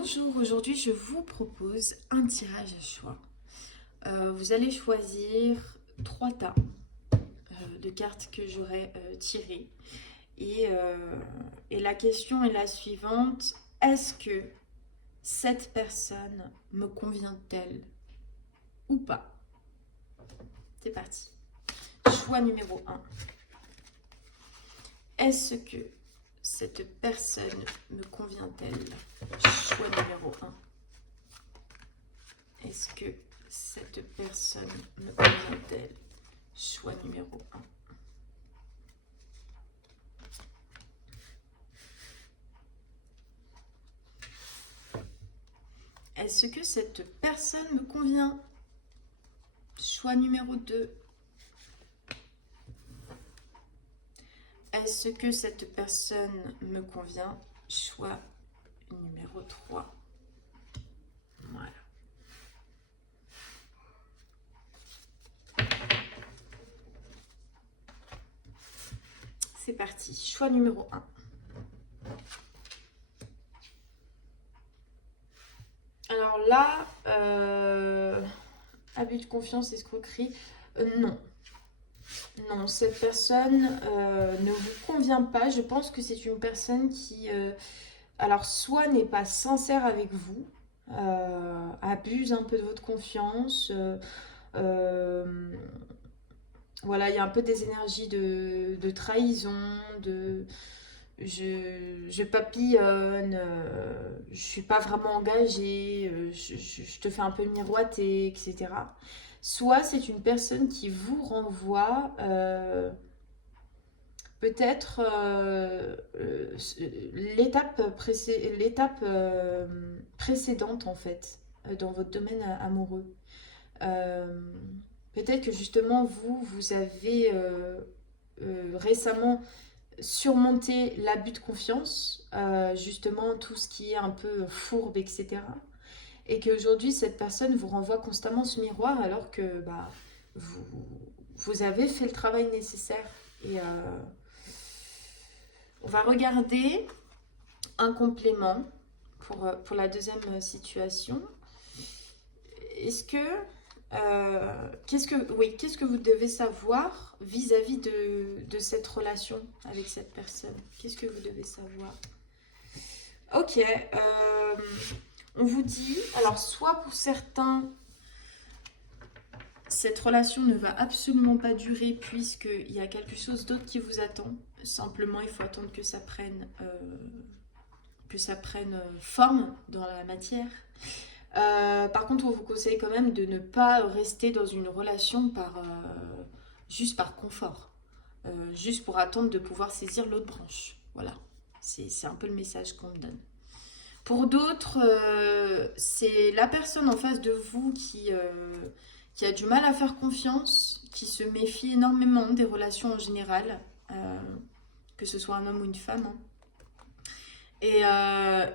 Bonjour, aujourd'hui je vous propose un tirage à choix. Vous allez choisir trois tas de cartes que j'aurai tirées. Et la question est la suivante. Est-ce que cette personne me convient-elle ou pas? C'est parti. Choix numéro un. Est-ce que cette personne me convient-elle? Choix numéro un. Est-ce que cette personne me convient-elle? Choix numéro un. Est-ce que cette personne me convient? Choix numéro 2. Est-ce que cette personne me convient? Choix numéro 3. Voilà. C'est parti. Choix numéro 1. Alors là, abus de confiance, escroquerie, non. Non, cette personne ne vous convient pas. Je pense que c'est une personne qui, alors, soit n'est pas sincère avec vous, abuse un peu de votre confiance. Voilà, il y a un peu des énergies de trahison, je papillonne, je suis pas vraiment engagée, je te fais un peu miroiter, etc. Soit c'est une personne qui vous renvoie peut-être l'étape précédente en fait, dans votre domaine amoureux. Euh, Peut-être que justement vous avez récemment surmonté l'abus de confiance, justement tout ce qui est un peu fourbe, etc. Et qu'aujourd'hui cette personne vous renvoie constamment ce miroir alors que vous, vous avez fait le travail nécessaire. Et on va regarder un complément pour la deuxième situation. Est-ce que qu'est-ce que vous devez savoir vis-à-vis de cette relation avec cette personne? Qu'est-ce que vous devez savoir? Ok, on vous dit, alors soit pour certains, cette relation ne va absolument pas durer puisqu'il y a quelque chose d'autre qui vous attend. Simplement, il faut attendre que ça prenne forme dans la matière. Par contre, on vous conseille quand même de ne pas rester dans une relation juste par confort. Juste pour attendre de pouvoir saisir l'autre branche. Voilà, c'est un peu le message qu'on me donne. Pour d'autres, c'est la personne en face de vous qui a du mal à faire confiance, qui se méfie énormément des relations en général, que ce soit un homme ou une femme. Hein. Et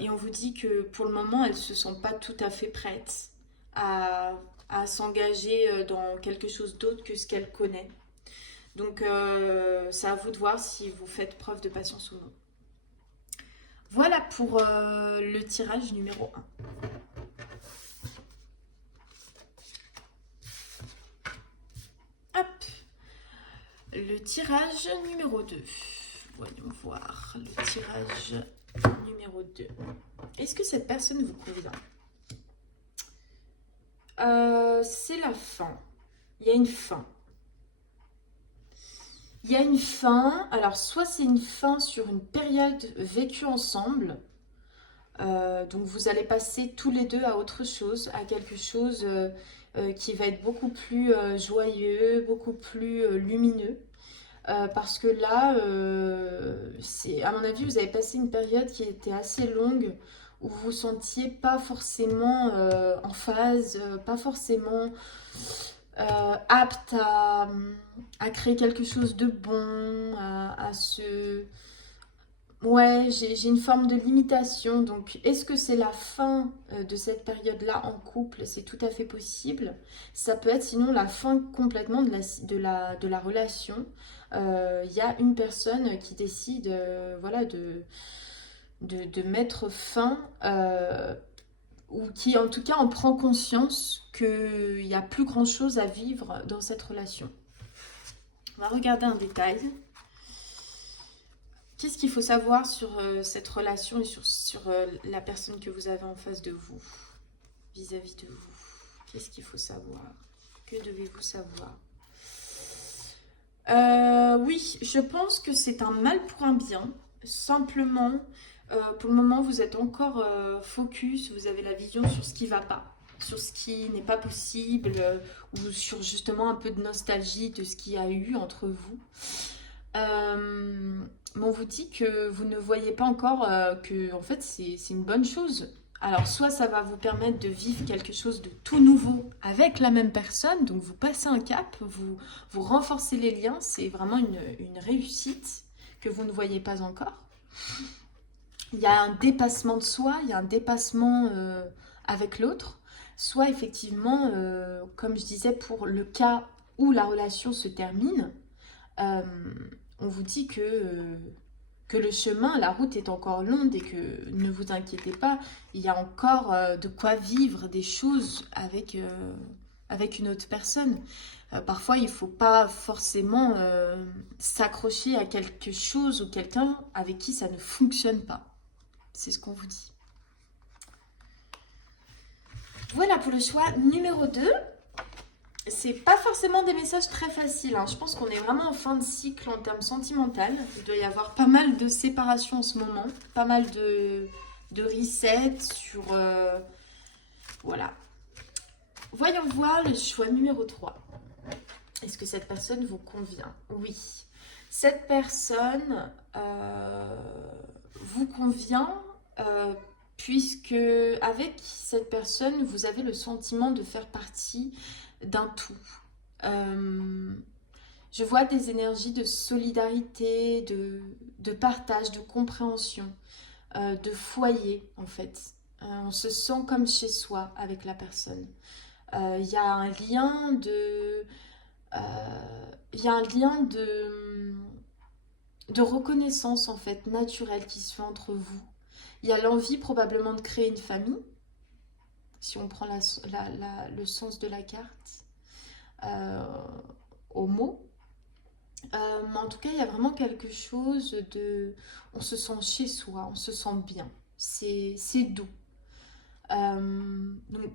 on vous dit que pour le moment, elle ne se sent pas tout à fait prête à, à s'engager dans quelque chose d'autre que ce qu'elle connaît. Donc, c'est à vous de voir si vous faites preuve de patience ou non. Voilà pour le tirage numéro 1. Hop. Le tirage numéro 2. Voyons voir le tirage numéro 2. Est-ce que cette personne vous convient? C'est la fin. Il y a une fin. Il y a une fin. Alors, soit c'est une fin sur une période vécue ensemble. Donc, vous allez passer tous les deux à autre chose, à quelque chose qui va être beaucoup plus joyeux, beaucoup plus lumineux. Parce que là, à mon avis, vous avez passé une période qui était assez longue où vous vous sentiez pas forcément en phase, pas forcément apte à créer quelque chose de bon, à se... Ouais, j'ai une forme de limitation. Donc, est-ce que c'est la fin de cette période-là en couple? C'est tout à fait possible. Ça peut être sinon la fin complètement de la relation. Il y a une personne qui décide voilà, de mettre fin ou qui en tout cas en prend conscience qu'il n'y a plus grand chose à vivre dans cette relation. On va regarder un détail. Qu'est-ce qu'il faut savoir sur cette relation et sur la personne que vous avez en face de vous, vis-à-vis de vous? Qu'est-ce qu'il faut savoir? Que devez-vous savoir? Oui, je pense que c'est un mal pour un bien. Simplement, pour le moment, vous êtes encore focus, vous avez la vision sur ce qui ne va pas, sur ce qui n'est pas possible, ou sur justement un peu de nostalgie de ce qu'il y a eu entre vous. Mais on vous dit que vous ne voyez pas encore que en fait c'est une bonne chose. Alors soit ça va vous permettre de vivre quelque chose de tout nouveau avec la même personne, donc vous passez un cap, vous renforcez les liens, c'est vraiment une réussite que vous ne voyez pas encore. Il y a un dépassement de soi, il y a un dépassement avec l'autre, soit effectivement, comme je disais, pour le cas où la relation se termine, euh, on vous dit que le chemin, la route est encore longue et que ne vous inquiétez pas, il y a encore de quoi vivre des choses avec une autre personne. Parfois, il ne faut pas forcément s'accrocher à quelque chose ou quelqu'un avec qui ça ne fonctionne pas. C'est ce qu'on vous dit. Voilà pour le choix numéro 2. C'est pas forcément des messages très faciles, hein. Je pense qu'on est vraiment en fin de cycle en termes sentimental. Il doit y avoir pas mal de séparations en ce moment, pas mal de reset sur... voilà. Voyons voir le choix numéro 3. Est-ce que cette personne vous convient? Oui. Cette personne vous convient puisque avec cette personne, vous avez le sentiment de faire partie d'un tout. Je vois des énergies de solidarité, de partage, de compréhension, de foyer en fait. On se sent comme chez soi avec la personne. Il y a un lien de... Il y a un lien de reconnaissance en fait naturelle qui se fait entre vous. Il y a l'envie probablement de créer une famille, si on prend le sens de la carte, au mot. Mais en tout cas, il y a vraiment quelque chose de... On se sent chez soi, on se sent bien. C'est doux. Donc,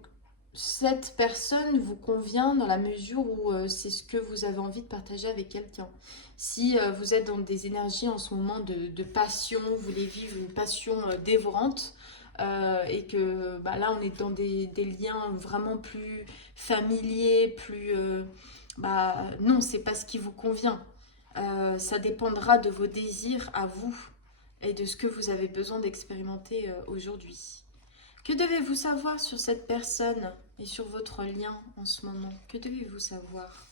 cette personne vous convient dans la mesure où c'est ce que vous avez envie de partager avec quelqu'un. Si vous êtes dans des énergies en ce moment de passion, vous voulez vivre une passion dévorante, et que bah, là on est dans des liens vraiment plus familiers, plus... bah, non, c'est pas ce qui vous convient. Ça dépendra de vos désirs à vous et de ce que vous avez besoin d'expérimenter aujourd'hui. Que devez-vous savoir sur cette personne et sur votre lien en ce moment? Que devez-vous savoir?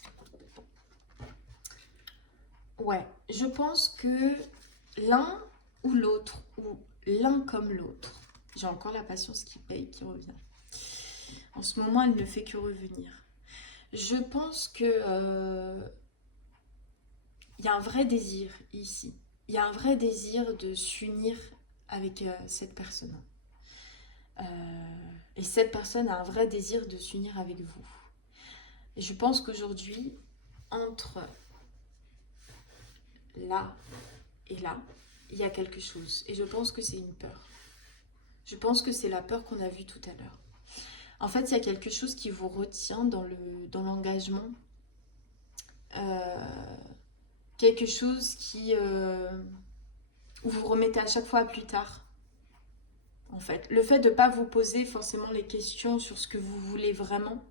Ouais, je pense que l'un ou l'autre, ou l'un comme l'autre, j'ai encore la patience qui paye, qui revient. En ce moment, elle ne fait que revenir. Je pense que y a un vrai désir ici. Il y a un vrai désir de s'unir avec cette personne. Et cette personne a un vrai désir de s'unir avec vous. Et je pense qu'aujourd'hui, entre là et là, il y a quelque chose. Et je pense que c'est une peur. Je pense que c'est la peur qu'on a vue tout à l'heure. En fait, il y a quelque chose qui vous retient dans l'engagement. Quelque chose où vous remettez à chaque fois à plus tard. En fait, le fait de ne pas vous poser forcément les questions sur ce que vous voulez vraiment,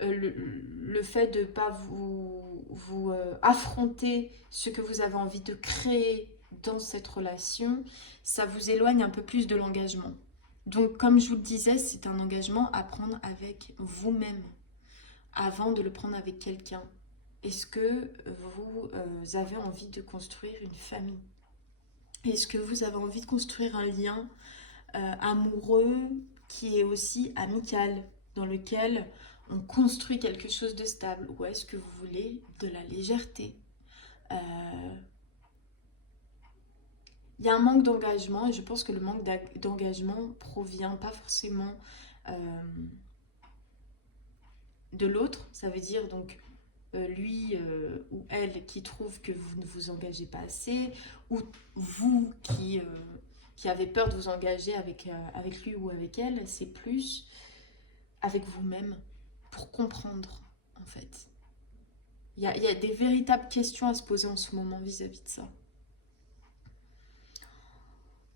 le fait de ne pas vous affronter ce que vous avez envie de créer dans cette relation, ça vous éloigne un peu plus de l'engagement. Donc, comme je vous le disais, c'est un engagement à prendre avec vous-même avant de le prendre avec quelqu'un. Est-ce que vous avez envie de construire une famille? Est-ce que vous avez envie de construire un lien amoureux qui est aussi amical, dans lequel on construit quelque chose de stable? Ou est-ce que vous voulez de la légèreté? Il y a un manque d'engagement et je pense que le manque d'engagement provient pas forcément de l'autre. Ça veut dire donc lui ou elle qui trouve que vous ne vous engagez pas assez, ou vous qui avez peur de vous engager avec lui ou avec elle. C'est plus avec vous-même pour comprendre, en fait. Il y a des véritables questions à se poser en ce moment vis-à-vis de ça.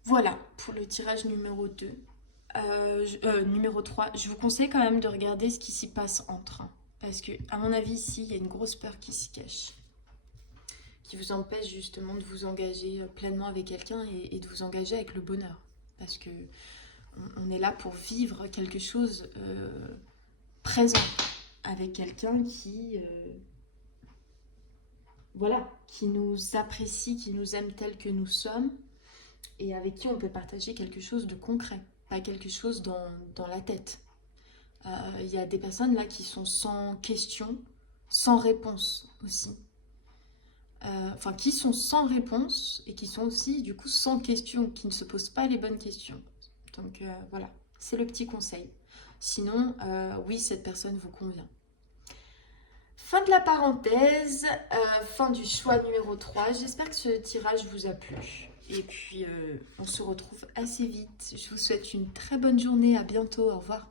Voilà pour le tirage numéro 2. Numéro 3, je vous conseille quand même de regarder ce qui s'y passe entre. Parce que, à mon avis, ici, il y a une grosse peur qui s'y cache. Qui vous empêche justement de vous engager pleinement avec quelqu'un et de vous engager avec le bonheur. Parce que on est là pour vivre quelque chose présent avec quelqu'un voilà, qui nous apprécie, qui nous aime tel que nous sommes et avec qui on peut partager quelque chose de concret, pas quelque chose dans la tête. Il y a des personnes là qui sont sans question, sans réponse aussi. Enfin, qui sont sans réponse et qui sont aussi du coup sans question, qui ne se posent pas les bonnes questions. Donc voilà, c'est le petit conseil. Sinon, oui, cette personne vous convient. Fin de la parenthèse, fin du choix numéro 3. J'espère que ce tirage vous a plu. Et puis, on se retrouve assez vite. Je vous souhaite une très bonne journée. À bientôt. Au revoir.